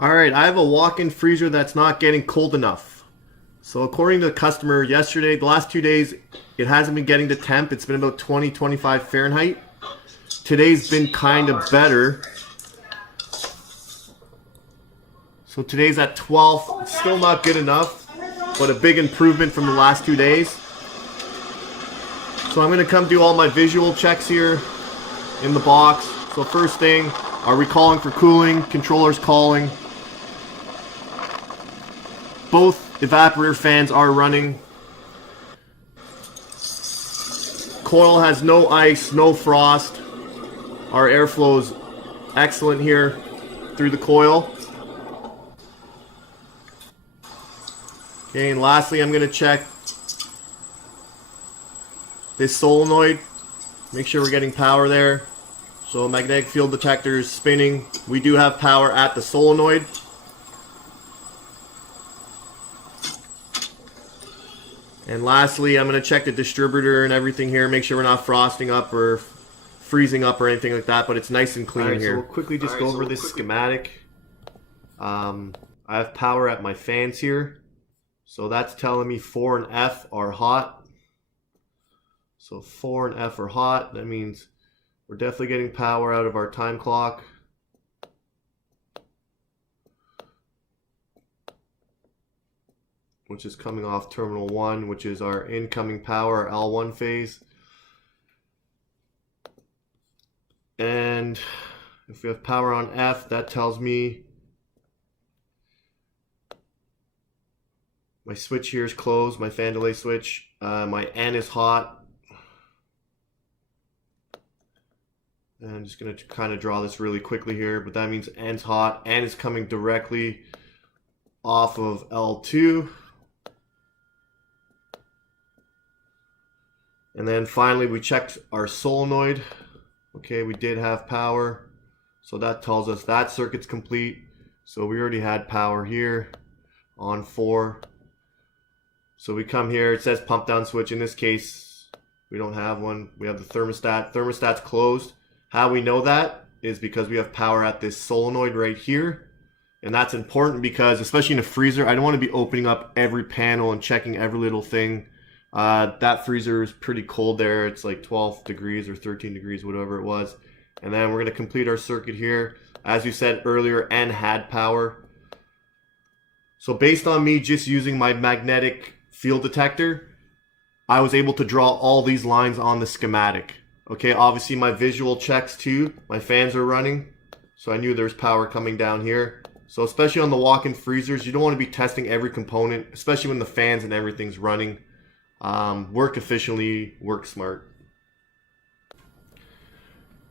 Alright, I have a walk-in freezer that's not getting cold enough. So according to the customer yesterday, the last 2 days, it hasn't been getting the temp. It's been about 20, 25 Fahrenheit. Today's been kind of better. So today's at 12. It's still not good enough, but a big improvement from the last 2 days. So I'm going to come do all my visual checks here in the box. So first thing, are we calling for cooling? Controller's calling. Both evaporator fans are running. Coil has no ice, no frost. Our airflow is excellent here through the coil. Okay, and lastly, I'm going to check this solenoid. Make sure we're getting power there. So magnetic field detector is spinning. We do have power at the solenoid. And lastly, I'm going to check the distributor and everything here. Make sure we're not frosting up or freezing up or anything like that. But it's nice and clean here. So we'll quickly just go over this schematic. I have power at my fans here. So that's telling me 4 and F are hot. So 4 and F are hot. That means we're definitely getting power out of our time clock. Which is coming off terminal 1, which is our incoming power, L1 phase. And if we have power on F, that tells me my switch here is closed, my fan delay switch. My N is hot. And I'm just going to kind of draw this really quickly here, but that means N's hot. N is coming directly off of L2. And then finally we checked our solenoid. Okay, we did have power. So that tells us that circuit's complete. So we already had power here on 4. So we come here, it says pump down switch. In this case, we don't have one. We have the thermostat. Thermostat's closed. How we know that is because we have power at this solenoid right here. And that's important because, especially in a freezer, I don't want to be opening up every panel and checking every little thing. That freezer is pretty cold there. It's like 12 degrees or 13 degrees, whatever it was. And then we're going to complete our circuit here. As you said earlier, N had power. So based on me just using my magnetic field detector, I was able to draw all these lines on the schematic. Okay, obviously my visual checks too. My fans are running. So I knew there's power coming down here. So especially on the walk-in freezers, you don't want to be testing every component, especially when the fans and everything's running. Work efficiently, work smart.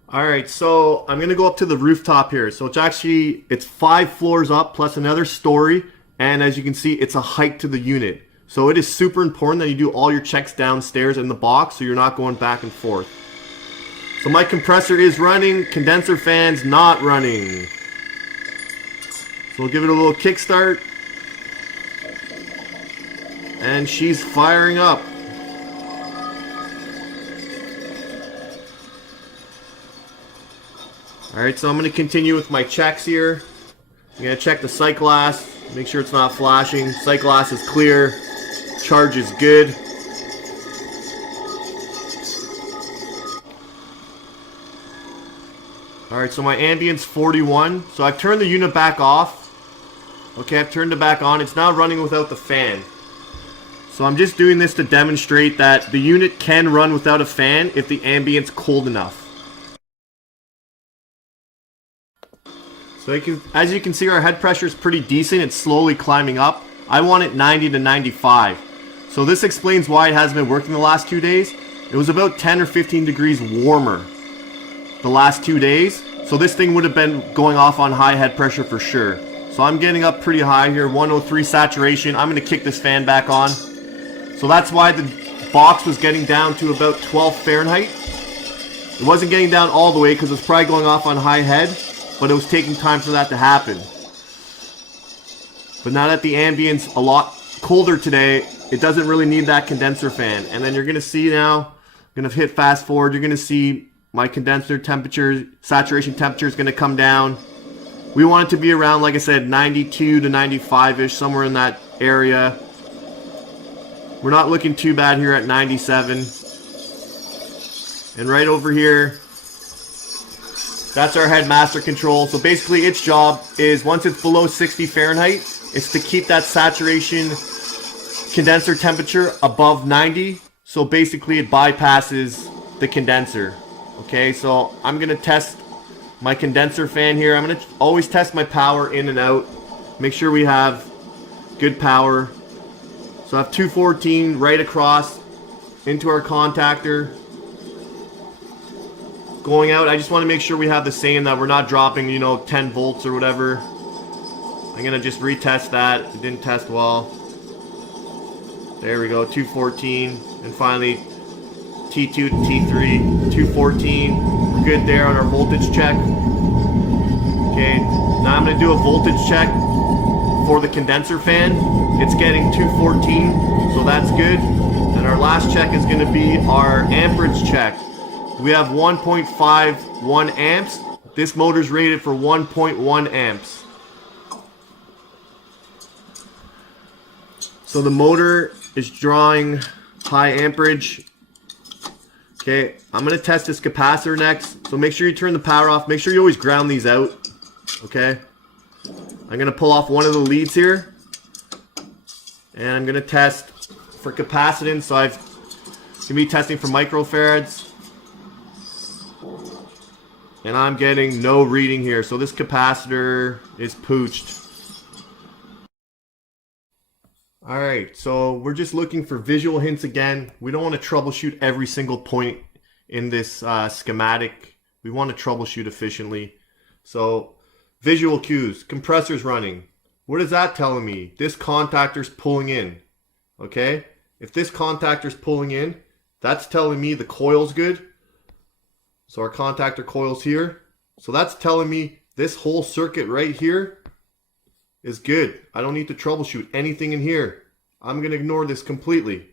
Alright, so I'm going to go up to the rooftop here. So it's 5 floors up plus another story. And as you can see, it's a height to the unit. So it is super important that you do all your checks downstairs in the box so you're not going back and forth. So my compressor is running, condenser fan's not running. So we'll give it a little kickstart. And she's firing up. Alright, so I'm going to continue with my checks here. I'm going to check the sight glass, make sure it's not flashing. Sight glass is clear. Charge is good. Alright, so my ambient's 41. So I've turned the unit back off. Okay, I've turned it back on. It's now running without the fan. So I'm just doing this to demonstrate that the unit can run without a fan if the ambient's cold enough. So as you can see, our head pressure is pretty decent. It's slowly climbing up. I want it 90 to 95. So this explains why it hasn't been working the last 2 days. It was about 10 or 15 degrees warmer the last 2 days. So this thing would have been going off on high head pressure for sure. So I'm getting up pretty high here, 103 saturation. I'm going to kick this fan back on. So that's why the box was getting down to about 12 Fahrenheit. It wasn't getting down all the way because it was probably going off on high head, but it was taking time for that to happen. But now that the ambient's a lot colder today, it doesn't really need that condenser fan. And then you're going to see now, I'm going to hit fast forward, you're going to see my condenser temperature, saturation temperature is going to come down. We want it to be around, like I said, 92 to 95-ish, somewhere in that area. We're not looking too bad here at 97. And right over here, that's our head master control. So basically its job is, once it's below 60 Fahrenheit, it's to keep that saturation condenser temperature above 90. So basically it bypasses the condenser. Okay, so I'm going to test my condenser fan here. I'm going to always test my power in and out. Make sure we have good power. So I have 214 right across into our contactor. Going out, I just want to make sure we have the same, that we're not dropping, you know, 10 volts or whatever. I'm going to just retest that. It didn't test well. There we go, 214. And finally, T2 to T3, 214. We're good there on our voltage check. Okay, now I'm going to do a voltage check for the condenser fan. It's getting 214, so that's good. And our last check is going to be our amperage check. We have 1.51 amps. This motor's rated for 1.1 amps. So the motor is drawing high amperage. Okay, I'm going to test this capacitor next. So make sure you turn the power off. Make sure you always ground these out. Okay. I'm going to pull off one of the leads here. And I'm going to test for capacitance. So I'm going to be testing for microfarads. And I'm getting no reading here. So this capacitor is pooched. Alright, so we're just looking for visual hints again. We don't want to troubleshoot every single point in this schematic. We want to troubleshoot efficiently. So, visual cues. Compressor's running. What is that telling me? This contactor's pulling in. Okay? If this contactor's pulling in, that's telling me the coil's good. So our contactor coil's here. So that's telling me this whole circuit right here is good. I don't need to troubleshoot anything in here. I'm going to ignore this completely.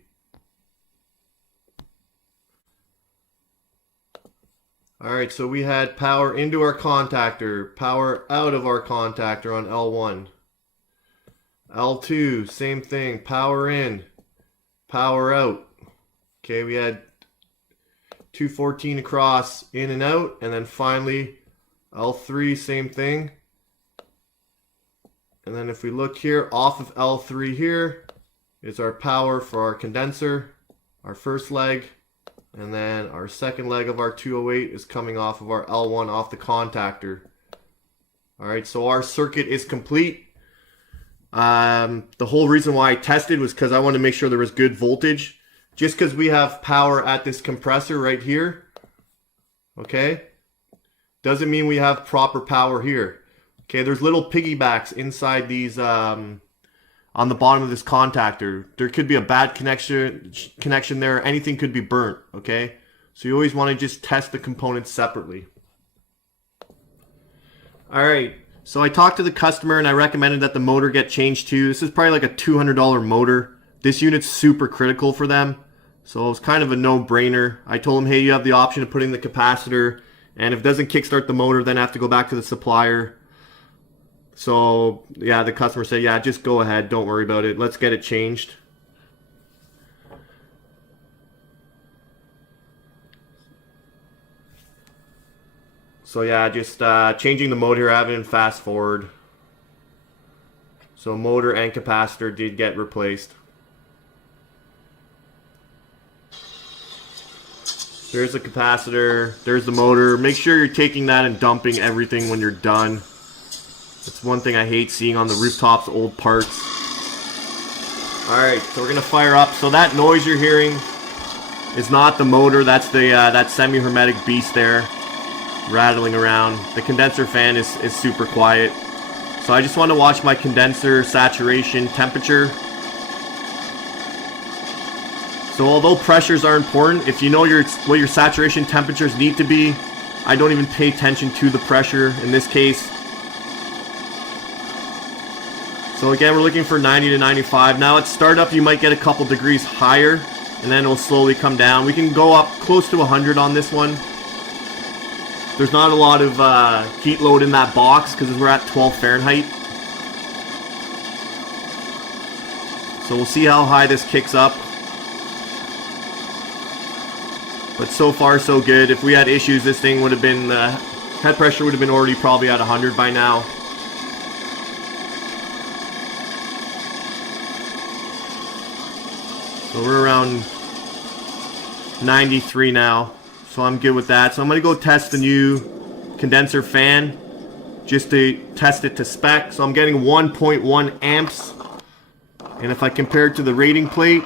Alright, so we had power into our contactor, power out of our contactor on L1. L2, same thing, power in, power out. Okay, we had 214 across, in and out, and then finally L3, same thing. And then if we look here, off of L3 here is our power for our condenser, our first leg, and then our second leg of our 208 is coming off of our L1 off the contactor. Alright, so our circuit is complete. The whole reason why I tested was because I wanted to make sure there was good voltage. Just because we have power at this compressor right here, okay, doesn't mean we have proper power here. Okay, there's little piggybacks inside these, on the bottom of this contactor. There could be a bad connection there. Anything could be burnt, okay? So you always want to just test the components separately. Alright, so I talked to the customer and I recommended that the motor get changed too. This is probably like a $200 motor. This unit's super critical for them. So it was kind of a no-brainer. I told them, hey, you have the option of putting the capacitor, and if it doesn't kickstart the motor, then I have to go back to the supplier. So, yeah, the customer said, yeah, just go ahead. Don't worry about it. Let's get it changed. So, yeah, just changing the mode here. I have it in fast forward. So, motor and capacitor did get replaced. There's the capacitor. There's the motor. Make sure you're taking that and dumping everything when you're done. That's one thing I hate seeing on the rooftops, old parts. Alright, so we're going to fire up. So that noise you're hearing is not the motor. That's the that semi-hermetic beast there rattling around. The condenser fan is super quiet. So I just want to watch my condenser saturation temperature. So although pressures are important, if you know what your saturation temperatures need to be, I don't even pay attention to the pressure in this case. So again, we're looking for 90 to 95. Now at startup, you might get a couple degrees higher, and then it'll slowly come down. We can go up close to 100 on this one. There's not a lot of heat load in that box because we're at 12 Fahrenheit. So we'll see how high this kicks up. But so far so good. If we had issues, this thing would have been, head pressure would have been already probably at 100 by now. So we're around 93 now. So I'm good with that. So I'm going to go test the new condenser fan just to test it to spec. So I'm getting 1.1 amps. And if I compare it to the rating plate,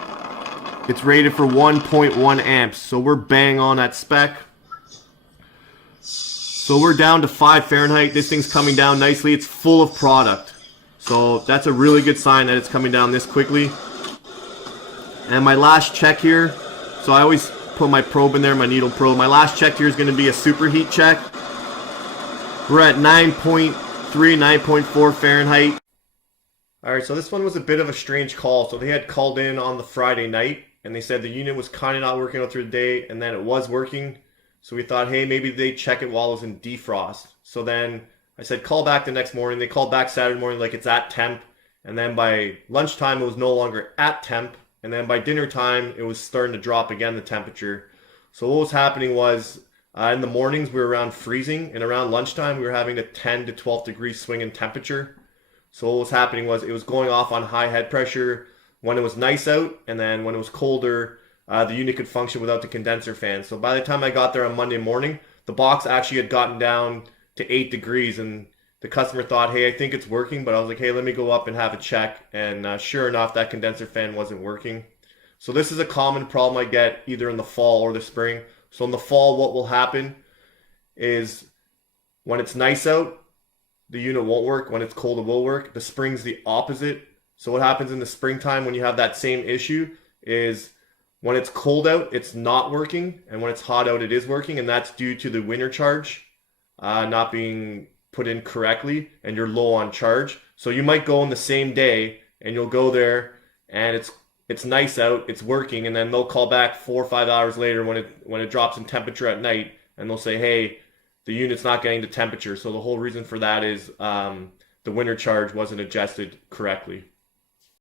it's rated for 1.1 amps. So we're bang on that spec. So we're down to 5 Fahrenheit. This thing's coming down nicely. It's full of product. So that's a really good sign that it's coming down this quickly. And my last check here, so I always put my probe in there, my needle probe. My last check here is going to be a superheat check. We're at 9.3, 9.4 Fahrenheit. Alright, so this one was a bit of a strange call. So they had called in on the Friday night, and they said the unit was kind of not working out through the day, and then it was working. So we thought, hey, maybe they check it while it was in defrost. So then I said, call back the next morning. They called back Saturday morning like it's at temp. And then by lunchtime, it was no longer at temp. And then by dinner time, it was starting to drop again, the temperature. So what was happening was, in the mornings, we were around freezing. And around lunchtime, we were having a 10 to 12 degree swing in temperature. So what was happening was it was going off on high head pressure when it was nice out. And then when it was colder, the unit could function without the condenser fan. So by the time I got there on Monday morning, the box actually had gotten down to 8 degrees. And the customer thought, hey, I think it's working. But I was like, hey, let me go up and have a check. And sure enough, that condenser fan wasn't working. So this is a common problem I get either in the fall or the spring. So in the fall, what will happen is when it's nice out, the unit won't work. When it's cold, it will work. The spring's the opposite. So what happens in the springtime when you have that same issue is when it's cold out, it's not working. And when it's hot out, it is working. And that's due to the winter charge not being put in correctly, and you're low on charge. So you might go on the same day and you'll go there and it's nice out, it's working, and then they'll call back 4 or 5 hours later when it drops in temperature at night, and they'll say, hey, the unit's not getting the temperature. So the whole reason for that is the winter charge wasn't adjusted correctly.